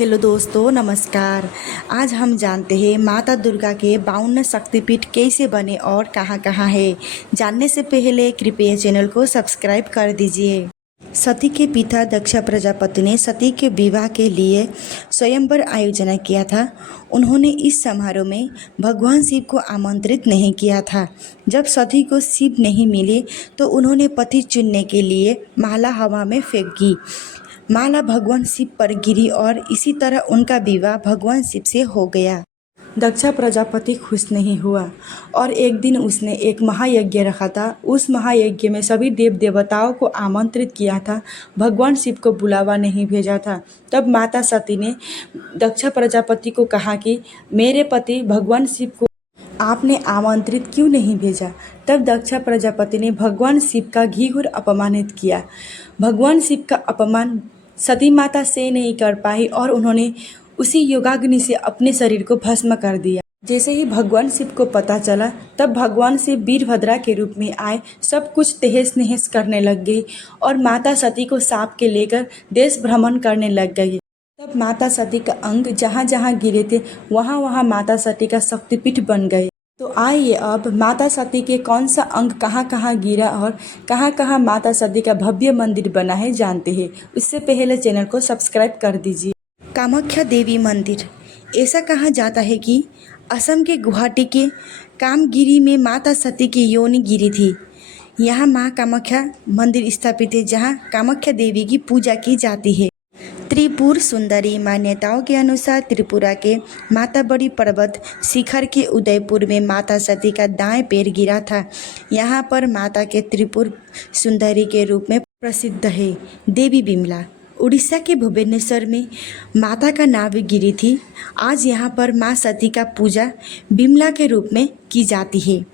Hello दोस्तों, नमस्कार। आज हम जानते हैं माता दुर्गा के 52 शक्तिपीठ कैसे बने और कहाँ कहाँ है। जानने से पहले कृपया चैनल को सब्सक्राइब कर दीजिए। सती के पिता दक्ष प्रजापति ने सती के विवाह के लिए स्वयंवर आयोजन किया था। उन्होंने इस समारोह में भगवान शिव को आमंत्रित नहीं किया था। जब सती को शिव नहीं मिले तो उन्होंने पति चुनने के लिए माला हवा में फेंकी। माला भगवान शिव पर गिरी और इसी तरह उनका विवाह भगवान शिव से हो गया। दक्ष प्रजापति खुश नहीं हुआ और एक दिन उसने एक महायज्ञ रखा था। उस महायज्ञ में सभी देव देवताओं को आमंत्रित किया था, भगवान शिव को बुलावा नहीं भेजा था। तब माता सती ने दक्ष प्रजापति को कहा कि मेरे पति भगवान शिव को आपने आमंत्रित क्यों नहीं भेजा। तब दक्ष प्रजापति ने भगवान शिव का घीघूर अपमानित किया। भगवान शिव का अपमान सती माता से नहीं कर पाई और उन्होंने उसी योगाग्नि से अपने शरीर को भस्म कर दिया। जैसे ही भगवान शिव को पता चला तब भगवान शिव वीरभद्रा के रूप में आए, सब कुछ तहस नहस करने लग गई और माता सती को सांप के लेकर देश भ्रमण करने लग गई। तब माता सती का अंग जहाँ जहाँ गिरे थे वहाँ वहाँ माता सती का शक्तिपीठ बन गए। तो आइए अब माता सती के कौन सा अंग कहाँ कहाँ गिरा और कहाँ कहाँ माता सती का भव्य मंदिर बना है जानते हैं। उससे पहले चैनल को सब्सक्राइब कर दीजिए। कामाख्या देवी मंदिर। ऐसा कहा जाता है कि असम के गुवाहाटी के कामगिरी में माता सती की योनि गिरी थी। यहाँ माँ कामाख्या मंदिर स्थापित है जहाँ कामाख्या देवी की पूजा की जाती है। त्रिपुर सुंदरी। मान्यताओं के अनुसार त्रिपुरा के माताबड़ी पर्वत शिखर के उदयपुर में माता सती का दाएं पैर गिरा था। यहाँ पर माता के त्रिपुर सुंदरी के रूप में प्रसिद्ध है। देवी बिमला। उड़ीसा के भुवनेश्वर में माता का नाभ गिरी थी। आज यहाँ पर माँ सती का पूजा बिमला के रूप में की जाती है।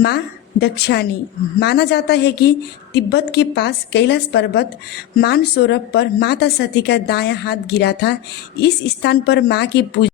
माँ दक्षाणी। माना जाता है कि तिब्बत के पास कैलाश पर्वत मानसरोवर पर माता सती का दायां हाथ गिरा था। इस स्थान पर माँ की पूजा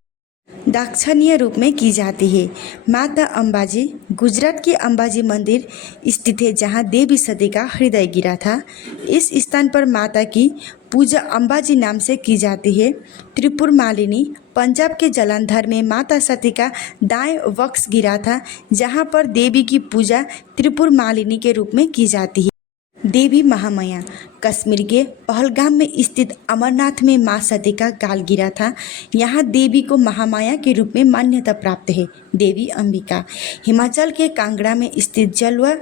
दाक्षिणीय रूप में की जाती है। माता अंबाजी। गुजरात के अंबाजी मंदिर स्थित है जहाँ देवी सती का हृदय गिरा था। इस स्थान पर माता की पूजा अंबाजी नाम से की जाती है। त्रिपुर मालिनी। पंजाब के जालंधर में माता सती का दाएं वक्ष गिरा था जहाँ पर देवी की पूजा त्रिपुर मालिनी के रूप में की जाती है। देवी महामाया। कश्मीर के पहलगाम में स्थित अमरनाथ में माँ सती का गाल गिरा था। यहाँ देवी को महामाया के रूप में मान्यता प्राप्त है। देवी अंबिका। हिमाचल के कांगड़ा में स्थित जलवा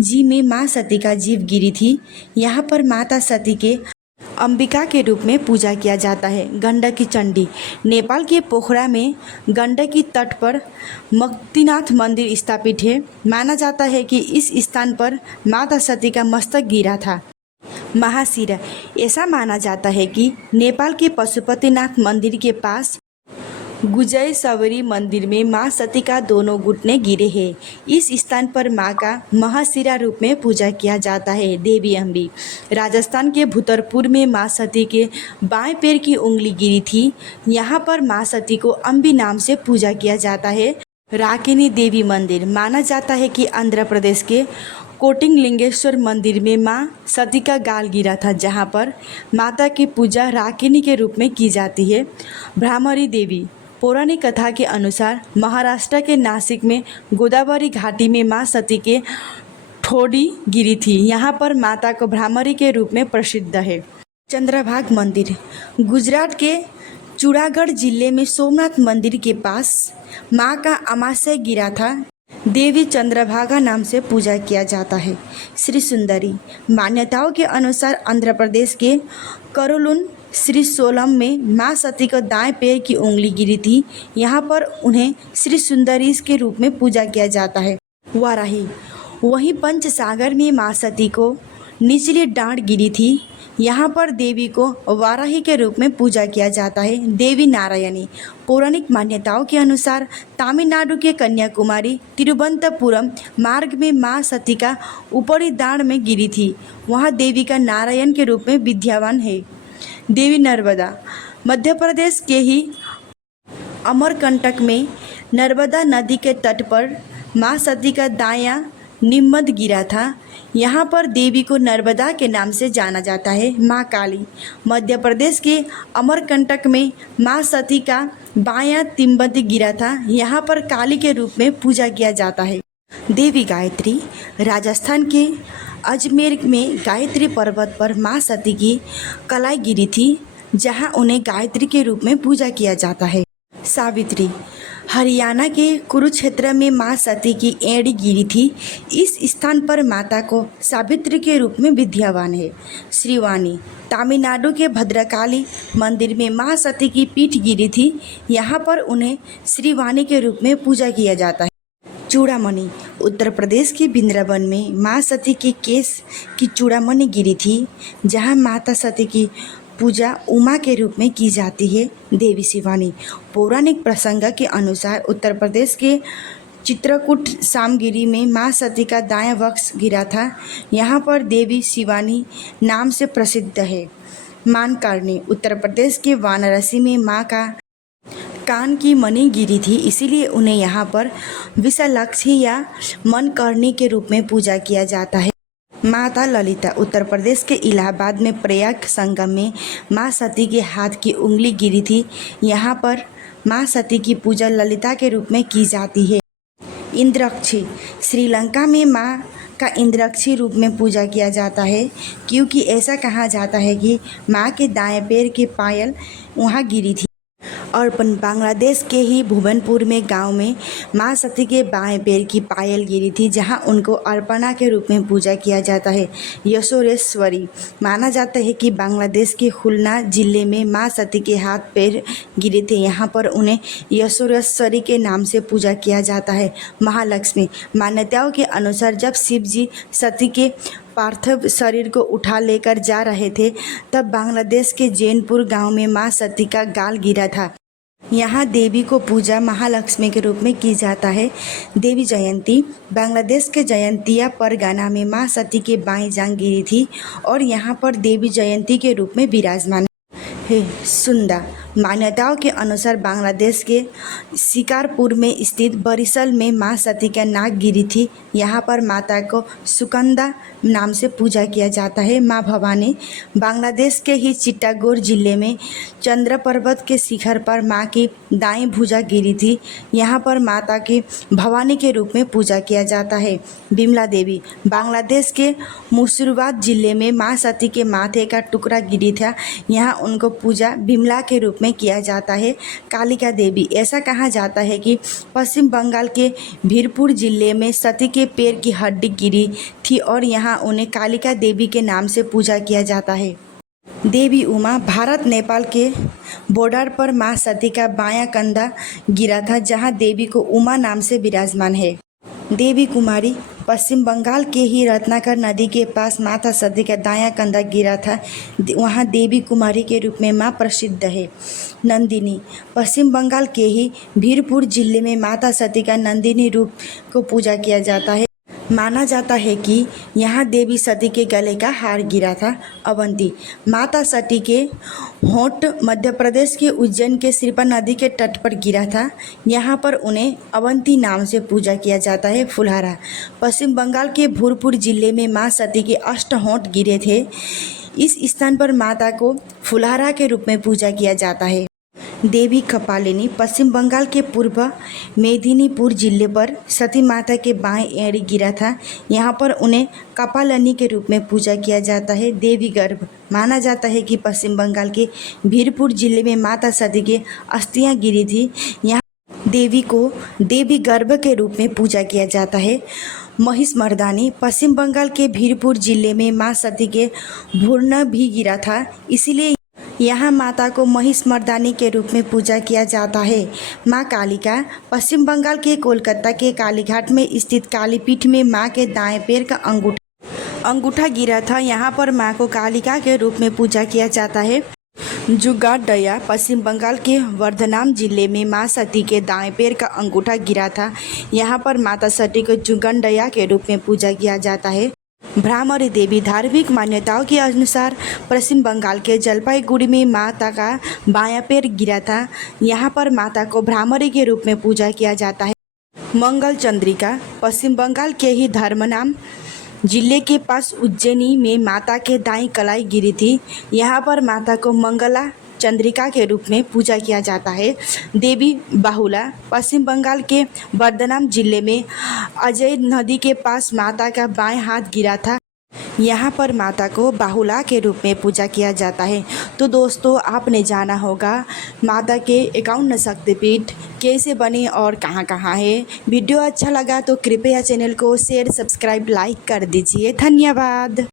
जी में माँ सती का जीव गिरी थी। यहाँ पर माता सती के अंबिका के रूप में पूजा किया जाता है। गंडकी चंडी। नेपाल के पोखरा में गंडकी तट पर मुक्तिनाथ मंदिर स्थापित है। माना जाता है कि इस स्थान पर माता सती का मस्तक गिरा था। महाशिरा। ऐसा माना जाता है कि नेपाल के पशुपतिनाथ मंदिर के पास गुजय सवरी मंदिर में माँ सती का दोनों घुटने गिरे हैं। इस स्थान पर माँ का महाशिरा रूप में पूजा किया जाता है। देवी अम्बी। राजस्थान के भूतरपुर में माँ सती के बाएं पैर की उंगली गिरी थी। यहाँ पर माँ सती को अम्बी नाम से पूजा किया जाता है। राकिनी देवी मंदिर। माना जाता है कि आंध्र प्रदेश के कोटिलिंगेश्वर मंदिर में माँ सती का गाल गिरा था जहाँ पर माता की पूजा राकिनी के रूप में की जाती है। भ्रामरी देवी। पौराणिक कथा के अनुसार महाराष्ट्र के नासिक में गोदावरी घाटी में माँ सती के ठोड़ी गिरी थी। यहाँ पर माता को भ्रामरी के रूप में प्रसिद्ध है। चंद्रभागा मंदिर। गुजरात के चूड़ागढ़ जिले में सोमनाथ मंदिर के पास माँ का अमाशय गिरा था। देवी चंद्रभागा नाम से पूजा किया जाता है। श्री सुंदरी। मान्यताओं के अनुसार आंध्र प्रदेश के करोलुन श्रीशोलम में माँ सती को दाएं पैर की उंगली गिरी थी। यहाँ पर उन्हें श्री सुंदरी के रूप में पूजा किया जाता है। वाराही। वहीं पंचसागर में माँ सती को निचली डांड गिरी थी। यहाँ पर देवी को वाराही के रूप में पूजा किया जाता है। देवी नारायणी। पौराणिक मान्यताओं के अनुसार तमिलनाडु के कन्याकुमारी तिरुवनंतपुरम मार्ग में माँ सती का ऊपरी दांड में गिरी थी। वहाँ देवी का नारायण के रूप में विद्यमान है। देवी नर्मदा। मध्य प्रदेश के ही अमरकंटक में नर्मदा नदी के तट पर माँ सती का दायां निम्मद गिरा था। यहाँ पर देवी को नर्मदा के नाम से जाना जाता है। माँ काली, मध्य प्रदेश के अमरकंटक में माँ सती का बायां तिम्बत गिरा था। यहाँ पर काली के रूप में पूजा किया जाता है। देवी गायत्री, राजस्थान के अजमेर में गायत्री पर्वत पर माँ सती की कलाई गिरी थी, जहाँ उन्हें गायत्री के रूप में पूजा किया जाता है। सावित्री, हरियाणा के कुरुक्षेत्र में माँ सती की एड़ी गिरी थी। इस स्थान पर माता को सावित्री के रूप में विद्यमान है। श्रीवाणी, तमिलनाडु के भद्रकाली मंदिर में माँ सती की पीठ गिरी थी। यहाँ पर उन्हें श्रीवाणी के रूप में पूजा किया जाता है। चूड़ामणि, उत्तर प्रदेश के वृंदावन में माँ सती के केस की चूड़ामणि गिरी थी, जहाँ माता सती की पूजा उमा के रूप में की जाती है। देवी शिवानी, पौराणिक प्रसंग के अनुसार उत्तर प्रदेश के चित्रकूट सामगिरी में माँ सती का दायां वक्ष गिरा था। यहाँ पर देवी शिवानी नाम से प्रसिद्ध है। मानकर्णी, उत्तर प्रदेश के वाराणसी में माँ का कान की मणि गिरी थी, इसीलिए उन्हें यहाँ पर विशालाक्षी या मनकर्णी के रूप में पूजा किया जाता है। माता ललिता, उत्तर प्रदेश के इलाहाबाद में प्रयाग संगम में माँ सती के हाथ की उंगली गिरी थी। यहाँ पर माँ सती की पूजा ललिता के रूप में की जाती है। इंद्राक्षी, श्रीलंका में माँ का इंद्राक्षी रूप में पूजा किया जाता है, क्योंकि ऐसा कहा जाता है कि माँ के दाएं पैर की पायल वहाँ गिरी थी। अर्पण, बांग्लादेश के ही भुवनपुर में गांव में माँ सती के बाएं पैर की पायल गिरी थी, जहां उनको अर्पणा के रूप में पूजा किया जाता है। यशोरेश्वरी, माना जाता है कि बांग्लादेश के खुलना जिले में माँ सती के हाथ पैर गिरे थे। यहां पर उन्हें यशोरेश्वरी के नाम से पूजा किया जाता है। महालक्ष्मी, मान्यताओं के अनुसार जब शिव जी सती के पार्थिव शरीर को उठा लेकर जा रहे थे, तब बांग्लादेश के जैनपुर गांव में मां सती का गाल गिरा था। यहाँ देवी को पूजा महालक्ष्मी के रूप में की जाता है। देवी जयंती, बांग्लादेश के जयंतिया परगना में मां सती के बाएं जांघ गिरी थी और यहाँ पर देवी जयंती के रूप में विराजमान है। सुंदा, मान्यताओं के अनुसार बांग्लादेश के शिकारपुर में स्थित बरिसल में माँ सती का नाक गिरी थी। यहाँ पर माता को सुकंदा नाम से पूजा किया जाता है। माँ भवानी, बांग्लादेश के ही चिट्टागोर जिले में चंद्र पर्वत के शिखर पर माँ की दाएं भुजा गिरी थी। यहाँ पर माता की भवानी के रूप में पूजा किया जाता है। बिमला देवी, बांग्लादेश के मुर्शिदाबाद जिले में माँ सती के माथे का टुकड़ा गिरी था। यहाँ उनको पूजा बिमला के रूप में किया जाता है। कालिका देवी, ऐसा कहा जाता है कि पश्चिम बंगाल के भीरपुर जिले में सती के पैर की हड्डी गिरी थी और यहाँ उन्हें कालिका देवी के नाम से पूजा किया जाता है। देवी उमा, भारत नेपाल के बॉर्डर पर माँ सती का बायां कंधा गिरा था, जहाँ देवी को उमा नाम से विराजमान है। देवी कुमारी, पश्चिम बंगाल के ही रत्नाकर नदी के पास माता सती का दायां कंधा गिरा था। वहाँ देवी कुमारी के रूप में माँ प्रसिद्ध है। नंदिनी, पश्चिम बंगाल के ही भीरपुर जिले में माता सती का नंदिनी रूप को पूजा किया जाता है। माना जाता है कि यहाँ देवी सती के गले का हार गिरा था। अवंती, माता सती के होंठ मध्य प्रदेश के उज्जैन के श्रीपा नदी के तट पर गिरा था। यहाँ पर उन्हें अवंती नाम से पूजा किया जाता है। फुलहारा, पश्चिम बंगाल के भूरपुर जिले में माँ सती के अष्ट होंठ गिरे थे। इस स्थान पर माता को फुलहारा के रूप में पूजा किया जाता है। देवी कपालिनी, पश्चिम बंगाल के पूर्व मेदिनीपुर जिले पर सती माता के बाएं एड़ी गिरा था। यहाँ पर उन्हें कपालिनी के रूप में पूजा किया जाता है। देवी गर्भ, माना जाता है कि पश्चिम बंगाल के भीरपुर जिले में माता सती के अस्थियां गिरी थी। यहाँ देवी को देवी गर्भ के रूप में पूजा किया जाता है। महिषमर्दानी, पश्चिम बंगाल के भीरपुर जिले में माँ सती के भ्रूण भी गिरा था, इसीलिए यहाँ माता को महिषमर्दानी के रूप में पूजा किया जाता है। माँ कालिका, पश्चिम बंगाल के कोलकाता के कालीघाट में स्थित कालीपीठ में माँ के दाएं पैर का अंगूठा गिरा था। यहाँ पर माँ को कालिका के रूप में पूजा किया जाता है। जुगाडया, पश्चिम बंगाल के वर्धमान जिले में माँ सती के दाएं पैर का अंगूठा गिरा था। यहाँ पर माता सती को जुगंडया के रूप में पूजा किया जाता है। भ्रामरी देवी, धार्मिक मान्यताओं के अनुसार पश्चिम बंगाल के जलपाईगुड़ी में माता का बायां पैर गिरा था। यहाँ पर माता को भ्रामरी के रूप में पूजा किया जाता है। मंगल चंद्रिका पश्चिम बंगाल के ही धर्मनाम जिले के पास उज्जैनी में माता के दाईं कलाई गिरी थी। यहाँ पर माता को मंगला चंद्रिका के रूप में पूजा किया जाता है। देवी बाहुला पश्चिम बंगाल के बर्धमान जिले में अजय नदी के पास माता का बाएं हाथ गिरा था। यहाँ पर माता को बाहुला के रूप में पूजा किया जाता है। तो दोस्तों, आपने जाना होगा माता के 51 शक्तिपीठ कैसे बने और कहाँ कहाँ है। वीडियो अच्छा लगा तो कृपया चैनल को शेयर, सब्सक्राइब, लाइक कर दीजिए। धन्यवाद।